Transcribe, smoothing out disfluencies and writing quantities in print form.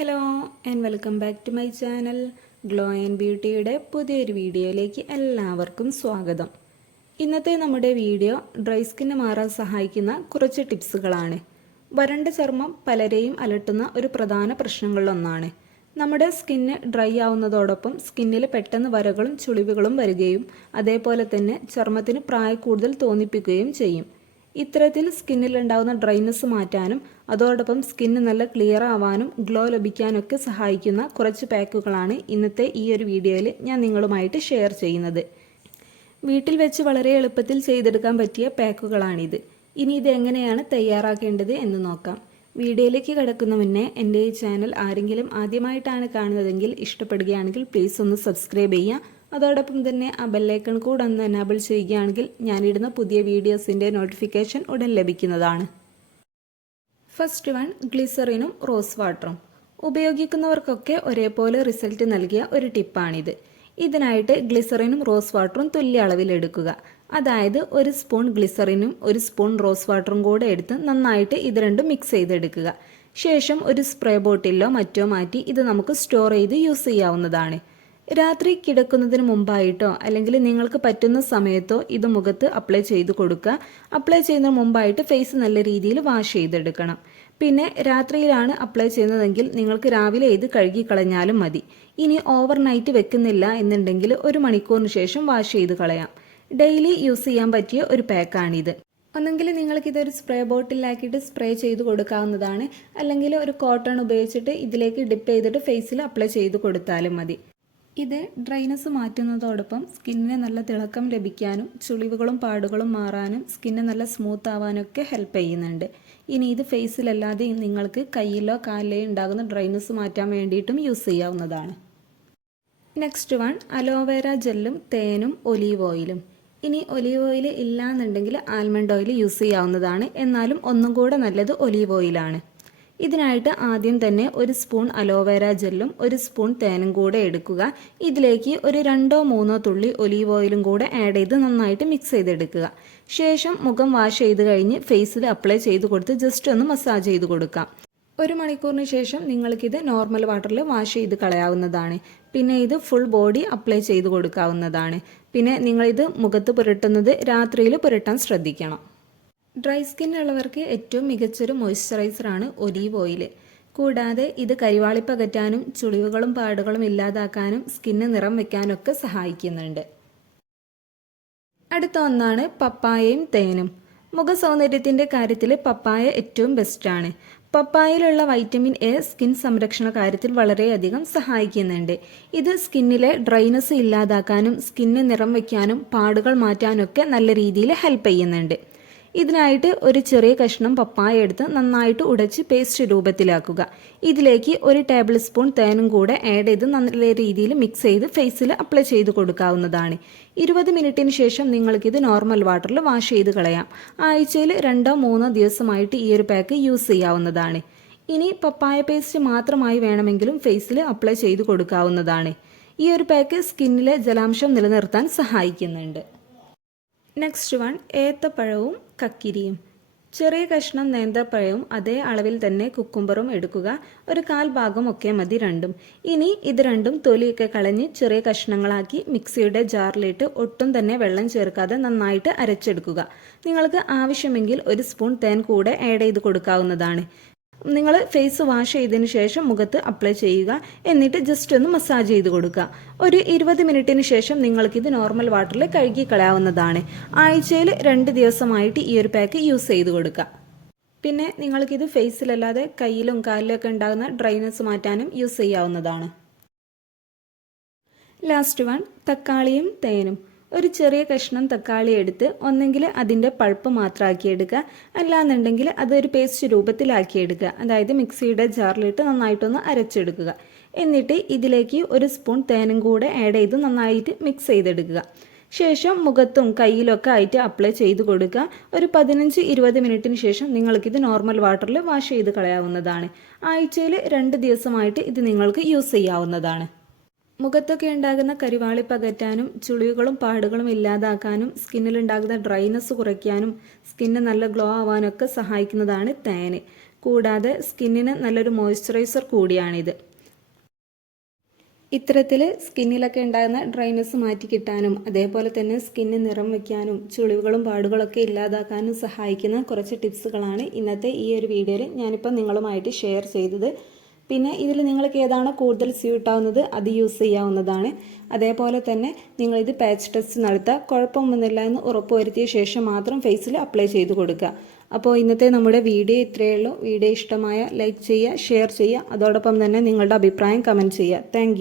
Hello and welcome back to my channel glow and ബ്യൂട്ടിയുടെ പുതിയൊരു വീഡിയോയിലേക്ക് എല്ലാവർക്കും സ്വാഗതം. ഇന്നത്തെ നമ്മുടെ വീഡിയോ ഡ്രൈ സ്കിന്ന് മാറാൻ സഹായിക്കുന്ന കുറച്ച് ടിപ്സുകളാണ്. വരണ്ട ചർമ്മം പലരെയും അലട്ടുന്ന ഒരു പ്രധാന പ്രശ്നങ്ങളിലൊന്നാണ്. നമ്മുടെ സ്കിന്ന് ഡ്രൈ ആവുന്നതോടൊപ്പം സ്കിന്നിൽ പെട്ടെന്ന് വരകളും ചുളിവുകളും വരികയും അതേപോലെ തന്നെ ചർമ്മത്തിന് പ്രായക്കൂടുതൽ തോന്നിപ്പിക്കുകയും ചെയ്യും. ഇത്തരത്തിൽ സ്കിന്നിലുണ്ടാകുന്ന ഡ്രൈനെസ് മാറ്റാനും അതോടൊപ്പം സ്കിന്ന് നല്ല ക്ലിയർ ആവാനും ഗ്ലോ ലഭിക്കാനൊക്കെ സഹായിക്കുന്ന കുറച്ച് പാക്കുകളാണ് ഇന്നത്തെ ഈ ഒരു വീഡിയോയിൽ ഞാൻ നിങ്ങളുമായിട്ട് ഷെയർ ചെയ്യുന്നത്. വീട്ടിൽ വെച്ച് വളരെ എളുപ്പത്തിൽ ചെയ്തെടുക്കാൻ പറ്റിയ പാക്കുകളാണിത്. ഇനി ഇത് എങ്ങനെയാണ് തയ്യാറാക്കേണ്ടത് എന്ന് നോക്കാം. വീഡിയോയിലേക്ക് കിടക്കുന്ന മുന്നേ എൻ്റെ ഈ ചാനൽ ആരെങ്കിലും ആദ്യമായിട്ടാണ് കാണുന്നതെങ്കിൽ ഇഷ്ടപ്പെടുകയാണെങ്കിൽ പ്ലീസ് ഒന്ന് സബ്സ്ക്രൈബ് ചെയ്യുക. അതോടൊപ്പം തന്നെ ആ ബെല്ലൈക്കൺ കൂടെ ഒന്ന് എനാബിൾ ചെയ്യുകയാണെങ്കിൽ ഞാനിടുന്ന പുതിയ വീഡിയോസിൻ്റെ നോട്ടിഫിക്കേഷൻ ഉടൻ ലഭിക്കുന്നതാണ്. ഫസ്റ്റ് വൺ, ഗ്ലിസറിനും റോസ് വാട്ടറും. ഉപയോഗിക്കുന്നവർക്കൊക്കെ ഒരേപോലെ റിസൾട്ട് നൽകിയ ഒരു ടിപ്പാണിത്. ഇതിനായിട്ട് ഗ്ലിസറിനും റോസ് വാട്ടറും തുല്യ അളവിൽ എടുക്കുക. അതായത് ഒരു സ്പൂൺ ഗ്ലിസറിനും ഒരു സ്പൂൺ റോസ് വാട്ടറും കൂടെ എടുത്ത് നന്നായിട്ട് ഇത് രണ്ടും മിക്സ് ചെയ്തെടുക്കുക. ശേഷം ഒരു സ്പ്രേ ബോട്ടിലോ മറ്റോ മാറ്റി ഇത് നമുക്ക് സ്റ്റോർ ചെയ്ത് യൂസ് ചെയ്യാവുന്നതാണ്. രാത്രി കിടക്കുന്നതിന് മുമ്പായിട്ടോ അല്ലെങ്കിൽ നിങ്ങൾക്ക് പറ്റുന്ന സമയത്തോ ഇത് മുഖത്ത് അപ്ലൈ ചെയ്ത് കൊടുക്കുക. അപ്ലൈ ചെയ്യുന്നതിന് മുമ്പായിട്ട് ഫേസ് നല്ല രീതിയിൽ വാഷ് ചെയ്തെടുക്കണം. പിന്നെ രാത്രിയിലാണ് അപ്ലൈ ചെയ്യുന്നതെങ്കിൽ നിങ്ങൾക്ക് രാവിലെ ഇത് കഴുകിക്കളഞ്ഞാലും മതി. ഇനി ഓവർനൈറ്റ് വെക്കുന്നില്ല എന്നുണ്ടെങ്കിൽ 1 മണിക്കൂറിന് ശേഷം വാഷ് ചെയ്ത് കളയാം. ഡെയിലി യൂസ് ചെയ്യാൻ പറ്റിയ ഒരു പാക്കാണിത്. ഒന്നെങ്കിൽ നിങ്ങൾക്കിതൊരു സ്പ്രേ ബോട്ടിലാക്കിയിട്ട് സ്പ്രേ ചെയ്ത് കൊടുക്കാവുന്നതാണ്, അല്ലെങ്കിൽ ഒരു കോട്ടൺ ഉപയോഗിച്ചിട്ട് ഇതിലേക്ക് ഡിപ്പ് ചെയ്തിട്ട് ഫേസിൽ അപ്ലൈ ചെയ്ത് കൊടുത്താലും മതി. ഇത് ഡ്രൈനെസ് മാറ്റുന്നതോടൊപ്പം സ്കിന്നിന് നല്ല തിളക്കം ലഭിക്കാനും ചുളിവുകളും പാടുകളും മാറാനും സ്കിന്ന് നല്ല സ്മൂത്ത് ആവാനൊക്കെ ഹെൽപ്പ് ചെയ്യുന്നുണ്ട്. ഇനി ഇത് ഫേസിലല്ലാതെ നിങ്ങൾക്ക് കയ്യിലോ കാലിലോ ഉണ്ടാകുന്ന ഡ്രൈനെസ് മാറ്റാൻ വേണ്ടിയിട്ടും യൂസ് ചെയ്യാവുന്നതാണ്. നെക്സ്റ്റ് വൺ, അലോവേര ജെല്ലും തേനും ഒലീവ് ഓയിലും. ഇനി ഒലീവ് ഓയിൽ ഇല്ലാന്നുണ്ടെങ്കിൽ ആൽമണ്ട് ഓയിൽ യൂസ് ചെയ്യാവുന്നതാണ്. എന്നാലും ഒന്നും കൂടെ നല്ലത് ഒലീവ് ഓയിലാണ്. ഇതിനായിട്ട് ആദ്യം തന്നെ 1 സ്പൂൺ അലോവേര ജെല്ലും 1 സ്പൂൺ തേനും കൂടെ എടുക്കുക. ഇതിലേക്ക് ഒരു 2-3 തുള്ളി ഒലീവ് ഓയിലും കൂടെ ആഡ് ചെയ്ത് നന്നായിട്ട് മിക്സ് ചെയ്തെടുക്കുക. ശേഷം മുഖം വാഷ് ചെയ്ത് കഴിഞ്ഞ് ഫേസിൽ അപ്ലൈ ചെയ്ത് കൊടുത്ത് ജസ്റ്റ് ഒന്ന് മസാജ് ചെയ്ത് കൊടുക്കാം. 1 മണിക്കൂറിന് ശേഷം നിങ്ങൾക്കിത് നോർമൽ വാട്ടറിൽ വാഷ് ചെയ്ത് കളയാവുന്നതാണ്. പിന്നെ ഇത് ഫുൾ ബോഡി അപ്ലൈ ചെയ്ത് കൊടുക്കാവുന്നതാണ്. പിന്നെ നിങ്ങളിത് മുഖത്ത് പുരട്ടുന്നത് രാത്രിയിൽ പുരട്ടാൻ ശ്രദ്ധിക്കണം. ഡ്രൈ സ്കിൻ ഉള്ളവർക്ക് ഏറ്റവും മികച്ചൊരു മോയ്സ്ചറൈസറാണ് ഒലീവ് ഓയിൽ. കൂടാതെ ഇത് കരിവാളിപ്പ് അകറ്റാനും ചുളിവുകളും പാടുകളും ഇല്ലാതാക്കാനും സ്കിന്ന് നിറം വെക്കാനൊക്കെ സഹായിക്കുന്നുണ്ട്. അടുത്ത ഒന്നാണ് പപ്പായയും തേനും. മുഖ സൗന്ദര്യത്തിൻ്റെ കാര്യത്തിൽ പപ്പായ ഏറ്റവും ബെസ്റ്റാണ്. പപ്പായയിലുള്ള വൈറ്റമിൻ എ സ്കിൻ സംരക്ഷണ കാര്യത്തിൽ വളരെയധികം സഹായിക്കുന്നുണ്ട്. ഇത് സ്കിന്നിലെ ഡ്രൈനെസ് ഇല്ലാതാക്കാനും സ്കിന്ന് നിറം വയ്ക്കാനും പാടുകൾ മാറ്റാനൊക്കെ നല്ല രീതിയിൽ ഹെൽപ്പ് ചെയ്യുന്നുണ്ട്. ഇതിനായിട്ട് ഒരു ചെറിയ കഷ്ണം പപ്പായ എടുത്ത് നന്നായിട്ട് ഉടച്ച് പേസ്റ്റ് രൂപത്തിലാക്കുക. ഇതിലേക്ക് 1 ടേബിൾ സ്പൂൺ തേനും കൂടെ ആഡ് ചെയ്ത് നല്ല രീതിയിൽ മിക്സ് ചെയ്ത് ഫേസിൽ അപ്ലൈ ചെയ്ത് കൊടുക്കാവുന്നതാണ്. 20 മിനിറ്റിന് ശേഷം നിങ്ങൾക്കിത് നോർമൽ വാട്ടറിൽ വാഷ് ചെയ്ത് കളയാം. ആഴ്ചയിൽ 2-3 ദിവസമായിട്ട് ഈ ഒരു പാക്ക് യൂസ് ചെയ്യാവുന്നതാണ്. ഇനി പപ്പായ പേസ്റ്റ് മാത്രമായി വേണമെങ്കിലും ഫേസിൽ അപ്ലൈ ചെയ്ത് കൊടുക്കാവുന്നതാണ്. ഈ ഒരു പാക്ക് സ്കിന്നിലെ ജലാംശം നിലനിർത്താൻ സഹായിക്കുന്നുണ്ട്. നെക്സ്റ്റ് വൺ, ഏത്തപ്പഴവും കക്കിരിയും. ചെറിയ കഷ്ണം നേന്ത്രപ്പഴവും അതേ അളവിൽ തന്നെ കുക്കുംബറും എടുക്കുക. ഒരു 1/4 ഭാഗം ഒക്കെ മതി രണ്ടും. ഇനി ഇത് രണ്ടും തൊലിയൊക്കെ കളഞ്ഞ് ചെറിയ കഷ്ണങ്ങളാക്കി മിക്സിയുടെ ജാറിലിട്ട് ഒട്ടും തന്നെ വെള്ളം ചേർക്കാതെ നന്നായിട്ട് അരച്ചെടുക്കുക. നിങ്ങൾക്ക് ആവശ്യമെങ്കിൽ 1 സ്പൂൺ തേൻ കൂടെ ആഡ് ചെയ്ത് കൊടുക്കാവുന്നതാണ്. നിങ്ങൾ ഫേസ് വാഷ് ചെയ്തതിന് ശേഷം മുഖത്ത് അപ്ലൈ ചെയ്യുക. എന്നിട്ട് ജസ്റ്റ് ഒന്ന് മസാജ് ചെയ്ത് കൊടുക്കുക. ഒരു 20 മിനിറ്റിന് ശേഷം നിങ്ങൾക്കിത് നോർമൽ വാട്ടറിൽ കഴുകി കളയാവുന്നതാണ്. ആഴ്ചയിൽ 2 ദിവസമായിട്ട് ഈ ഒരു പാക്ക് യൂസ് ചെയ്ത് കൊടുക്കുക. പിന്നെ നിങ്ങൾക്കിത് ഫേസിലല്ലാതെ കയ്യിലും കാലിലും ഒക്കെ ഉണ്ടാകുന്ന ഡ്രൈനെസ് മാറ്റാനും യൂസ് ചെയ്യാവുന്നതാണ്. ലാസ്റ്റ് വൺ, തക്കാളിയും തേനും. ഒരു ചെറിയ കഷ്ണം തക്കാളി എടുത്ത് ഒന്നെങ്കിൽ അതിൻ്റെ പൾപ്പ് മാത്രമാക്കിയെടുക്കുക, അല്ലാന്നുണ്ടെങ്കിൽ അതൊരു പേസ്റ്റ് രൂപത്തിലാക്കിയെടുക്കുക. അതായത് മിക്സിയുടെ ജാറിലിട്ട് നന്നായിട്ടൊന്ന് അരച്ചെടുക്കുക. എന്നിട്ട് ഇതിലേക്ക് 1 സ്പൂൺ തേനും കൂടെ ആഡ് ചെയ്ത് നന്നായിട്ട് മിക്സ് ചെയ്തെടുക്കുക. ശേഷം മുഖത്തും കയ്യിലൊക്കെ ആയിട്ട് അപ്ലൈ ചെയ്ത് കൊടുക്കുക. ഒരു 15-20 മിനിറ്റിന് ശേഷം നിങ്ങൾക്കിത് നോർമൽ വാട്ടറിൽ വാഷ് ചെയ്ത് കളയാവുന്നതാണ്. ആഴ്ചയിൽ 2 ദിവസമായിട്ട് ഇത് നിങ്ങൾക്ക് യൂസ് ചെയ്യാവുന്നതാണ്. മുഖത്തൊക്കെ ഉണ്ടാകുന്ന കരിവാളിപ്പ് അകറ്റാനും ചുളിവുകളും പാടുകളും ഇല്ലാതാക്കാനും സ്കിന്നിലുണ്ടാകുന്ന ഡ്രൈനെസ് കുറയ്ക്കാനും സ്കിന്ന് നല്ല ഗ്ലോ ആവാനൊക്കെ സഹായിക്കുന്നതാണ് തേൻ. കൂടാതെ സ്കിന്നിന് നല്ലൊരു മോയ്സ്ചറൈസർ കൂടിയാണിത്. ഇത്തരത്തിൽ സ്കിന്നിലൊക്കെ ഉണ്ടാകുന്ന ഡ്രൈനെസ് മാറ്റി കിട്ടാനും അതേപോലെ തന്നെ സ്കിന്ന് നിറം വയ്ക്കാനും ചുളിവുകളും പാടുകളൊക്കെ ഇല്ലാതാക്കാനും സഹായിക്കുന്ന കുറച്ച് ടിപ്സുകളാണ് ഇന്നത്തെ ഈ ഒരു വീഡിയോയിൽ ഞാനിപ്പോൾ നിങ്ങളുമായിട്ട് ഷെയർ ചെയ്തത്. പിന്നെ ഇതിൽ നിങ്ങൾക്ക് ഏതാണോ കൂടുതൽ സ്യൂട്ടാവുന്നത് അത് യൂസ് ചെയ്യാവുന്നതാണ്. അതേപോലെ തന്നെ നിങ്ങളിത് പാച്ച് ടെസ്റ്റ് നടത്തുക. കുഴപ്പമൊന്നുമില്ല എന്ന് ഉറപ്പുവരുത്തിയ ശേഷം മാത്രം ഫേസിൽ അപ്ലൈ ചെയ്ത് കൊടുക്കുക. അപ്പോൾ ഇന്നത്തെ നമ്മുടെ വീഡിയോ ഇത്രയേ ഉള്ളൂ. വീഡിയോ ഇഷ്ടമായ ലൈക്ക് ചെയ്യുക, ഷെയർ ചെയ്യുക, അതോടൊപ്പം തന്നെ നിങ്ങളുടെ അഭിപ്രായം കമൻറ്റ് ചെയ്യുക. താങ്ക്